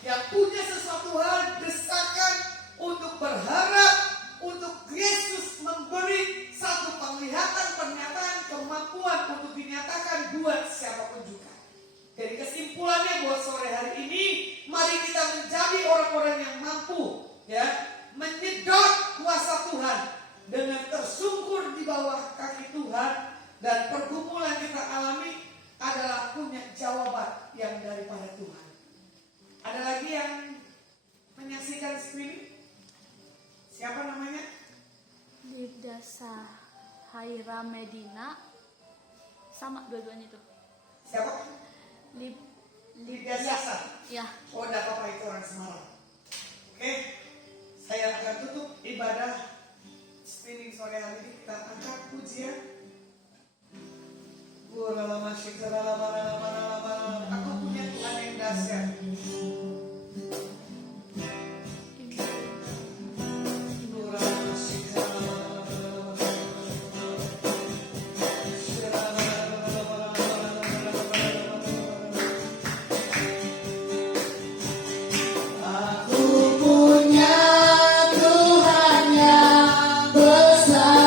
yang punya sesuatu hal desakan untuk berharap untuk Yesus memberi satu penglihatan, pernyataan, kemampuan untuk dinyatakan buat siapapun juga. Jadi kesimpulannya buat sore hari ini, mari kita menjadi orang-orang yang mampu, ya, menyedot kuasa Tuhan dengan tersungkur di bawah kaki Tuhan, dan pergumulan kita alami adalah punya jawaban yang daripada Tuhan. Ada lagi yang menyaksikan screening? Siapa namanya? Libda Haira Medina, sama dua-duanya itu. Siapa? Lydia Sasa. Ya. Oh, enggak apa-apa, itu orang Semarang. Oke, saya akan tutup ibadah streaming sore hari ini. Kita angkat pujian. Aku punya Tuhan yang dahsyat. Aku punya Tuhan yang besar,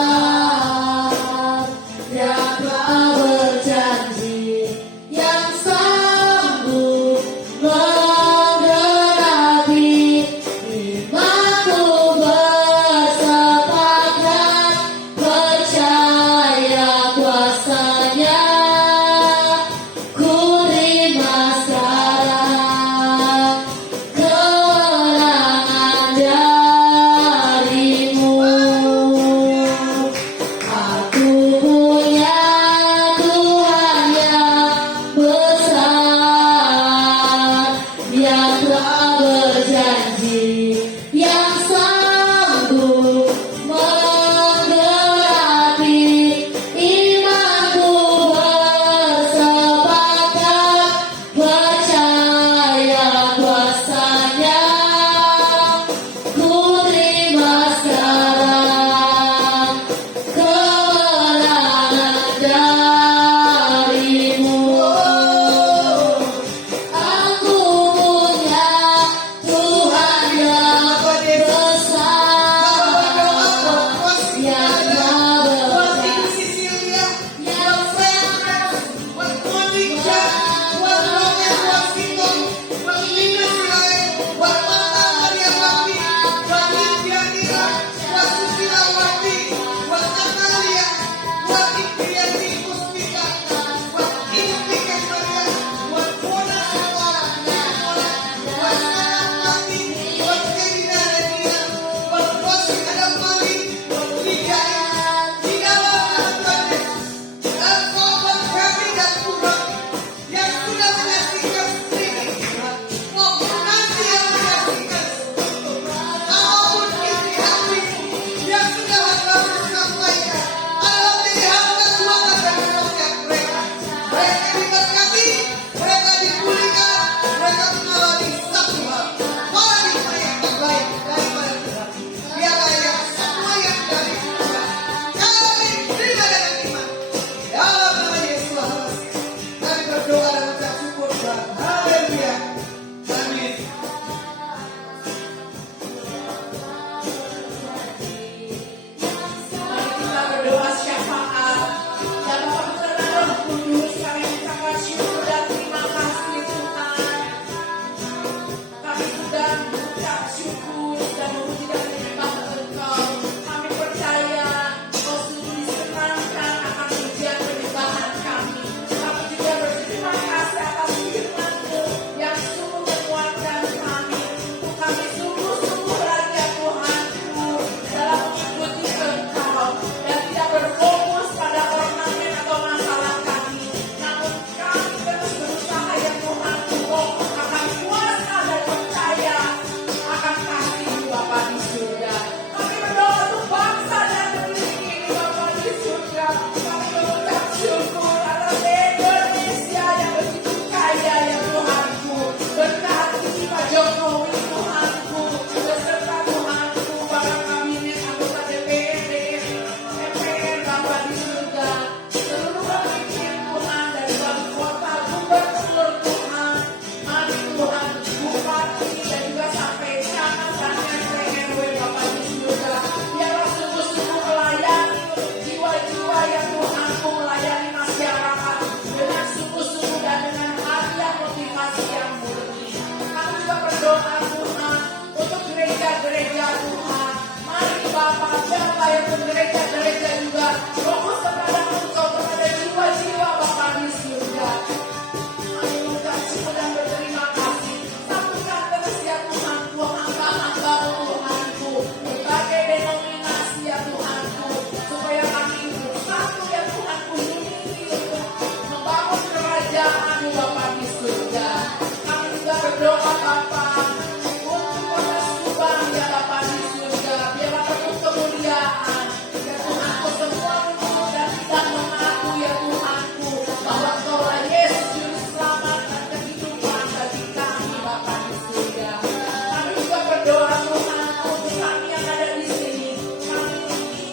yang telah berjanji, yang bahwa Engkaulah Yesus Juru Selamat dan kehidupan bagi kami Bapa di surga. Kami juga berdoa Tuhan untuk kami yang ada di sini. Kami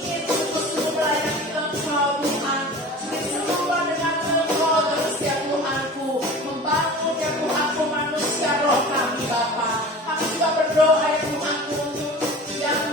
ingin sungguh-sungguh melayani Engkau Tuhan. Bersama dengan Engkau terus ya Tuhanku. Membangun ya Tuhanku manusia roh kami Bapa. Kami juga berdoa ya Tuhanku untuk yang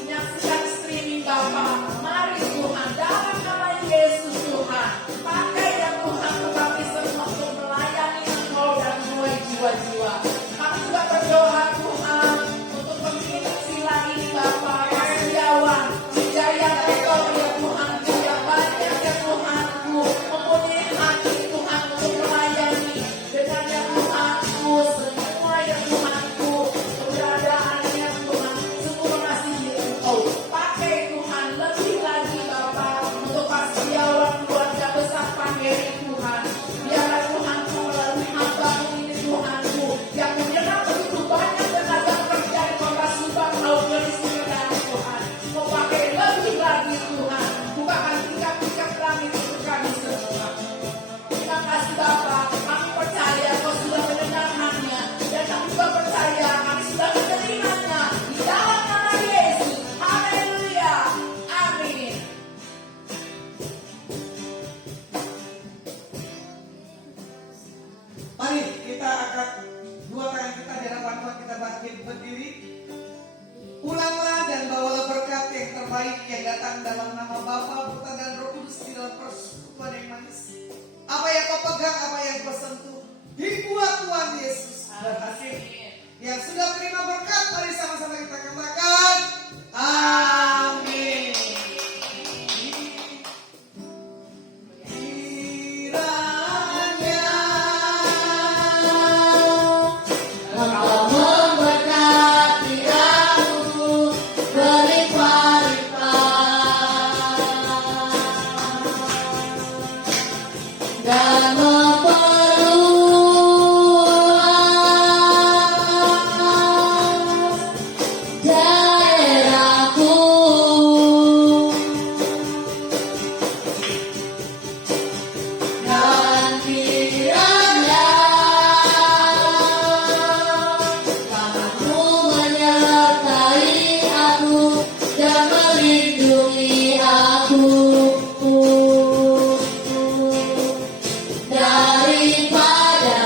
menyaksikan streaming Bapa. Mari Tuhan dalam nama Yesus Tuhan. Pakai ya Tuhanku kami semua untuk melayani Engkau dan mulai jiwa-jiwa. Kami juga berdoa Tuhan untuk pemimpin sila ini Bapa. Mas Setiawan, Jaya Rekor ya Tuhan. Yang banyak ya Tuhanku. Mempunyai hati Tuhan untuk melayani. Dengan ya Tuhanku semua ya Tuhanku. Keberadaannya Tuhan. Sungguh mengasihi Engkau. Pakai Tuhan lebih lagi Bapa. Untuk Mas Setiawan keluarga besar Panggeri Tuhan. Biarlah Tuhanku melalui hamba-Mu ini Tuhanku. Yang menyerap begitu banyak tenaga kerja di kota Subang maupun di sekitar Tuhan. Kau pakai lebih lagi Tuhan. Bukakan tingkat-tingkat langit untuk kami semua. Terima kasih Bapa. Kami percaya Kau sudah mendengarkannya. Dan kami juga percaya kami sudah menerimanya. Di dalam nama Yesus. Haleluya. Amin. Mari kita akan dua tangan kita di hadapan Tuhan, kita bangkit berdiri. Ulanglah dan bawalah berkat yang terbaik yang datang dalam nama Bapa, Putra dan Roh Kudus di dalam persekutuan yang manis. Apa yang kau pegang, apa yang kau sentuh, dibuat Tuhan Yesus berhasil. Yang sudah terima berkat, mari sama-sama kita katakan amin. Kiranya Engkau memberkati aku berlimpah-limpah dan memperluas daerahku. Dan kiranya tanganmu menyertai aku dan melindungi aku daripada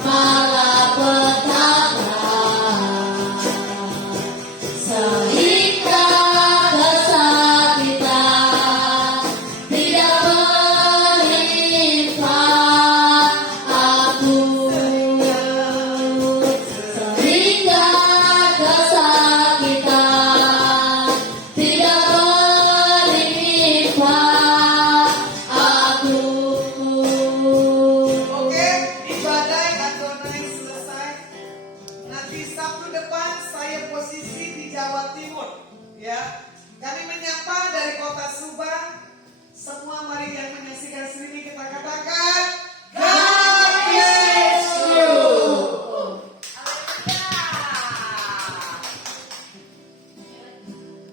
malapetaka, sehingga kesakitan tidak menimpa aku, sehingga kesakitan tidak menimpa aku. Oke, ibadah Adonai selesai. Nanti Sabtu depan saya posisi di Jawa Timur, ya. Kami menyapa dari kota Subang. Semua mari